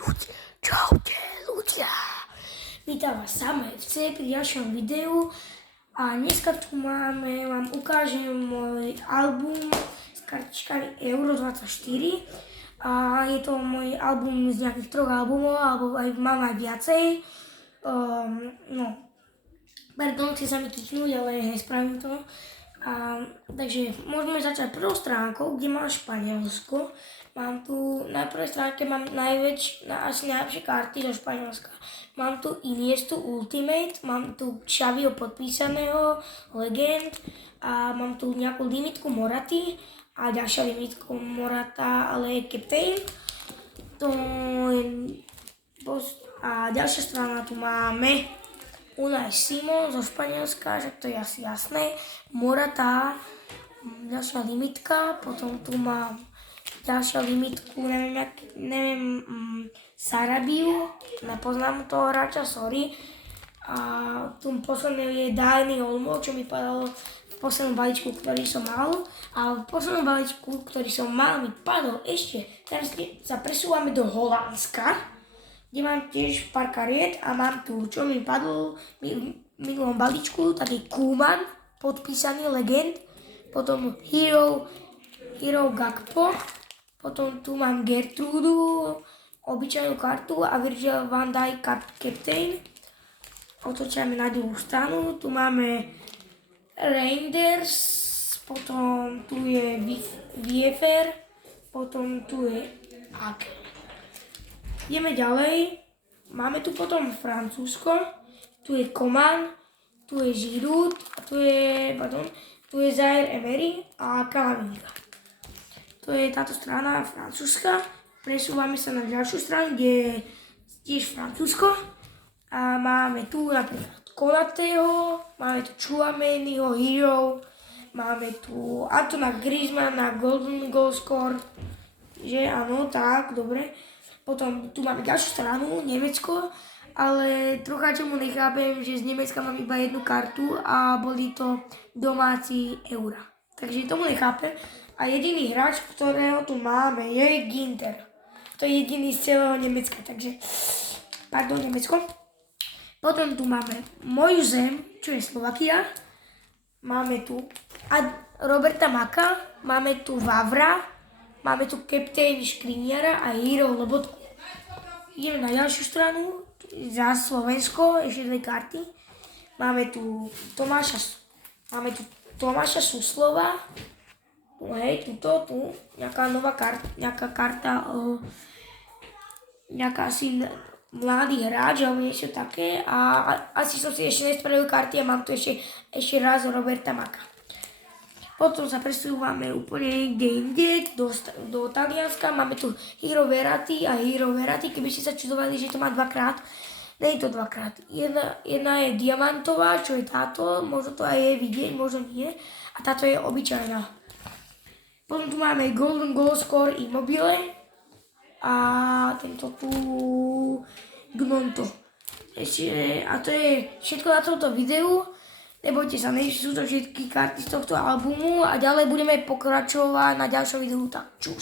ľudia, čaute ľudia. Vítam vás Samo FC pri ďalšom videu a dneska tu vám ukážem môj album s kartičkami Euro 24 a je to môj album z nejakých 3 albumov, alebo mám aj viacej. Pardon, chce sa mi kýchnúť, ale nespravím to. Takže môžeme začať prvou stránkou, kde mám Španielsko. Mám tu, na prvej stránke mám asi najlepšie karty zo Španielska. Mám tu Iniestu Ultimate, mám tu Xaviho podpísaného, Legend a mám tu nejakú limitku Moraty a ďalšia limitka Morata, ale je Captain. A ďalšia strana tu máme Unai Simón zo Španielska, že to je asi jasné. Morata, ďalšia limitka, potom tu mám ďalšia limitku, neviem, Sarabiu, nepoznám toho hráča, sorry. A tu posledné je Dani Olmo, čo mi padalo v poslednom balíčku, ktorý som mal. A v poslednom balíčku, ktorý som mal, mi padol ešte. Teraz sa presúvame do Holandska, kde mám tiež pár kariet a mám tu, čo mi padlo v minulom balíčku, tady Koeman, podpísaný Legend, potom Hero Gakpo, potom tu mám Gertrudu, obyčajnú kartu a Virgil van Dijk Captain. Otočíme na druhú stranu, tu máme Reinders, potom tu je Wiefer, potom tu je Ake. Ideme ďalej, máme tu potom Francúzsko, tu je Coman, tu je Giroud, a tu je Zaire Emery a Camavinga. To je táto strana Francúzska, presúvame sa na ďalšiu stranu, kde je tiež Francúzsko a máme tu napríklad Konateho, máme tu Tchouaméniho, Hero, máme tu Antona Griezmana, Golden Goal Score, že áno, tak, dobre. Potom tu máme ďalšiu stranu, Nemecko, ale trocha čomu nechápem, že z Nemecka mám iba jednu kartu a boli to domáci Eura. Takže tomu nechápem. A jediný hráč, ktorého tu máme, je Ginter. To je jediný z celého Nemecka, takže pardon, Nemecko. Potom tu máme moju zem, čo je Slovakia. Máme tu Roberta Maka, máme tu Vavra, máme tu Captain Škriniara a Hero Lobotku. Ideme na ďalšiu stranu, za Slovensko, ešte 2 karty. Máme tu Tomáša Suslova, tu, nejaká nová karta, nejaká asi mladý hráč, alebo niečo také. A asi som si ešte nespravil karty a mám tu ešte raz Roberta Maka. Potom sa presúvame úplne niekde inde, do Talianska. Máme tu Hero Verratti a Hero Verratti, keby ste sa čudovali, že to má 2-krát. Nie je to 2-krát. Jedna je diamantová, čo je táto, možno to aj je vidieť, možno nie. A táto je obyčajná. Potom tu máme Golden Goal Score Immobile a tento tu Gnonto. A to je všetko na tomto videu. Nebojte sa, sú to všetky karty z tohto albumu a ďalej budeme pokračovať na ďalšom videu. Tak čus.